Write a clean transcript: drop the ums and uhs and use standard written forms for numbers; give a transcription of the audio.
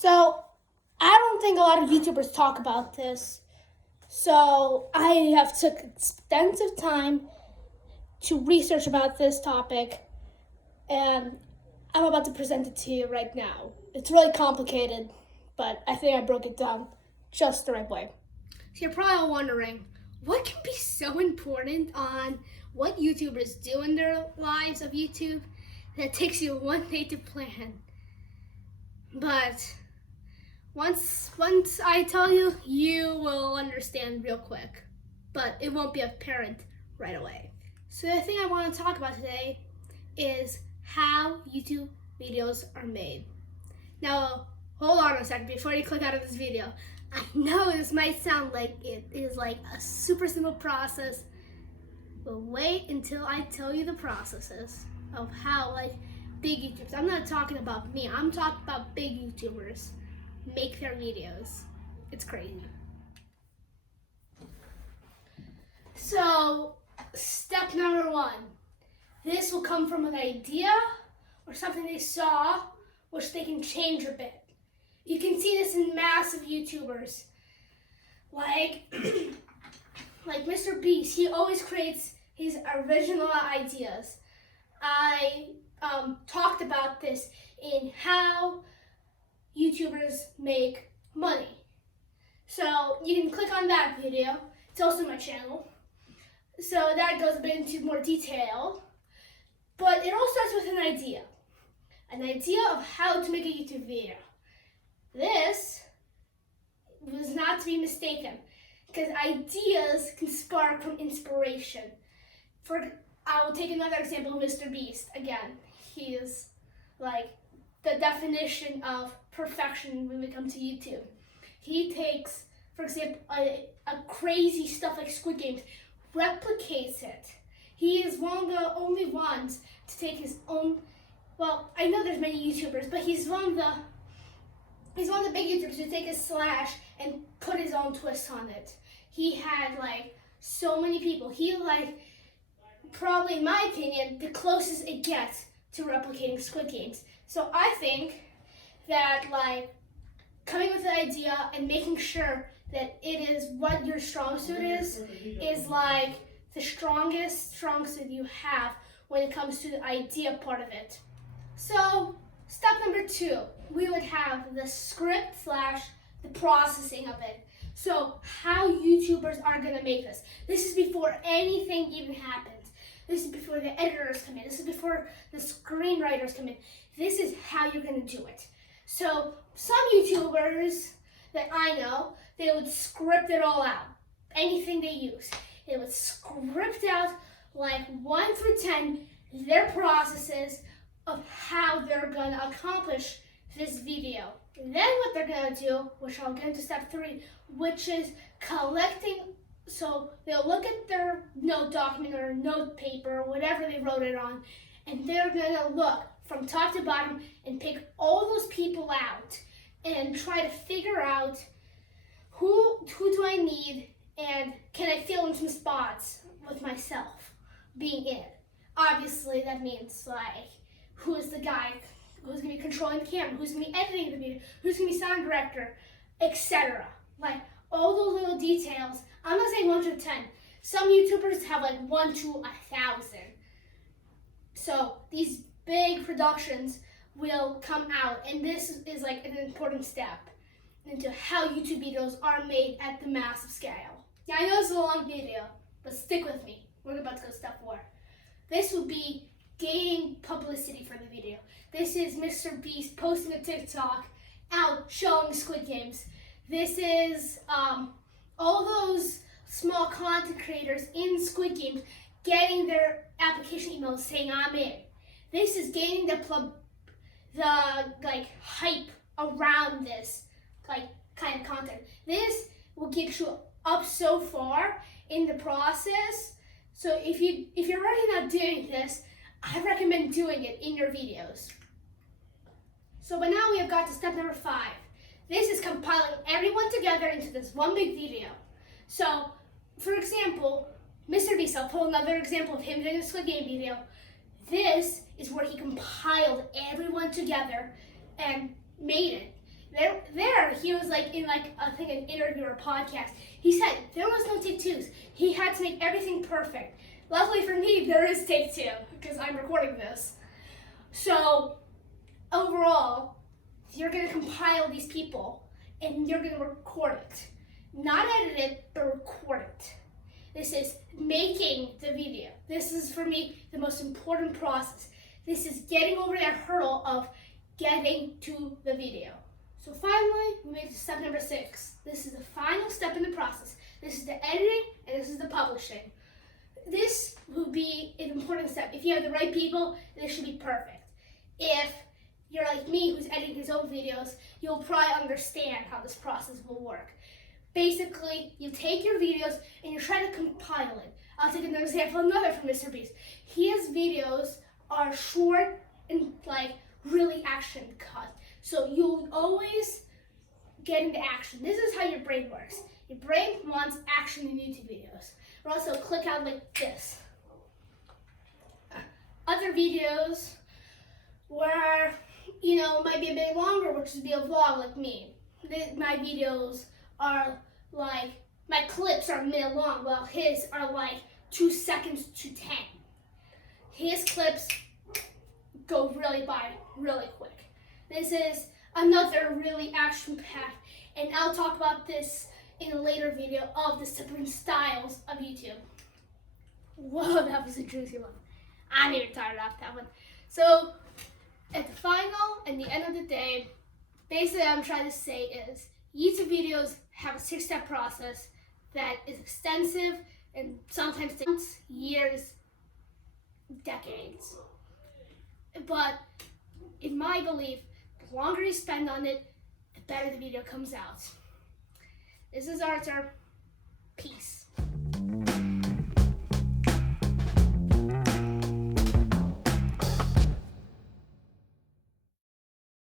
So I don't think a lot of YouTubers talk about this. So I have took extensive time to research about this topic, and I'm about to present it to you right now. It's really complicated, but I think I broke it down just the right way. So you're probably all wondering, what can be so important on what YouTubers do in their lives of YouTube that it takes you one day to plan? But once I tell you, you will understand real quick, but it won't be apparent right away. So the thing I want to talk about today is how YouTube videos are made. Now, hold on a second before you click out of this video. I know this might sound like it is like a super simple process, but wait until I tell you the processes of how big YouTubers, I'm not talking about me, I'm talking about big YouTubers make their videos. It's crazy. So, step number 1. This will come from an idea or something they saw, which they can change a bit. You can see this in massive YouTubers. Like Mr. Beast, he always creates his original ideas. I talked about this in how YouTubers make money. So you can click on that video. It's also my channel. So that goes a bit into more detail. But it all starts with an idea. An idea of how to make a YouTube video. This was not to be mistaken, because ideas can spark from inspiration. I will take another example of Mr. Beast. Again, he is like the definition of perfection when we come to YouTube. He takes, for example, a crazy stuff like Squid Games, replicates it. He is one of the only ones to take his own, well, I know there's many YouTubers, but he's one of the big YouTubers who take a slash and put his own twist on it. He had so many people. He probably in my opinion, the closest it gets to replicating Squid Games. So I think that coming with an idea and making sure that it is what your strong suit is the strongest strong suit you have when it comes to the idea part of it. So step number 2, we would have the script / the processing of it. So how YouTubers are gonna make this. This is before anything even happens. This is before the editors come in. This is before the screenwriters come in. This is how you're gonna do it. So some YouTubers that I know, they would script it all out. Anything they use. They would script out 1 through 10 their processes of how they're gonna accomplish this video. Then what they're gonna do, which I'll get into step 3, which is collecting. So they'll look at their note document or note paper or whatever they wrote it on, and they're gonna look from top to bottom and pick all those people out and try to figure out who do I need and can I fill in some spots with myself being in it. Obviously that means who is the guy who's gonna be controlling the camera, who's gonna be editing the video, who's gonna be sound director, etc. All those little details. I'm not saying 1 to 10. Some YouTubers have 1 to 1,000. So these big productions will come out, and this is an important step into how YouTube videos are made at the massive scale. Yeah, I know this is a long video, but stick with me. We're about to go step 4. This would be gaining publicity for the video. This is Mr. Beast posting a TikTok out showing Squid Games. This is all those small content creators in Squid Games getting their application emails saying I'm in. This is gaining the hype around this kind of content. This will get you up so far in the process. So if you're already not doing this, I recommend doing it in your videos. So by now we have got to step number 5. This is compiling everyone together into this one big video. So, for example, Mr. Beast, I'll pull another example of him doing a Squid Game video. This is where he compiled everyone together and made it. There, he was like in like I think an interview or a podcast. He said there was no take twos. He had to make everything perfect. Luckily for me, there is take two because I'm recording this. So overall, you're gonna compile these people and you're gonna record it, not edit it, but record it. This is making the video. This is for me the most important process. This is getting over that hurdle of getting to the video. So finally, we made it to step number 6. This is the final step in the process. This is the editing and this is the publishing. This will be an important step. If you have the right people, this should be perfect. If you're like me who's editing his own videos, you'll probably understand how this process will work. Basically, you take your videos and you try to compile it. I'll take another example, another from Mr. Beast. His videos are short and like really action cut. So you'll always get into action. This is how your brain works. Your brain wants action in YouTube videos. Or also click out like this. Other videos where, might be a bit longer, which would be a vlog like me. My videos are like, my clips are a minute long, while his are like 2 seconds to 10. His clips go really by really quick. This is another really action-packed, and I'll talk about this in a later video of the different styles of YouTube. Whoa, that was a juicy one. I'm even tired of that one. So, at the final and the end of the day, basically what I'm trying to say is YouTube videos have a 6-step process that is extensive and sometimes takes years, decades. But in my belief, the longer you spend on it, the better the video comes out. This is Arthur.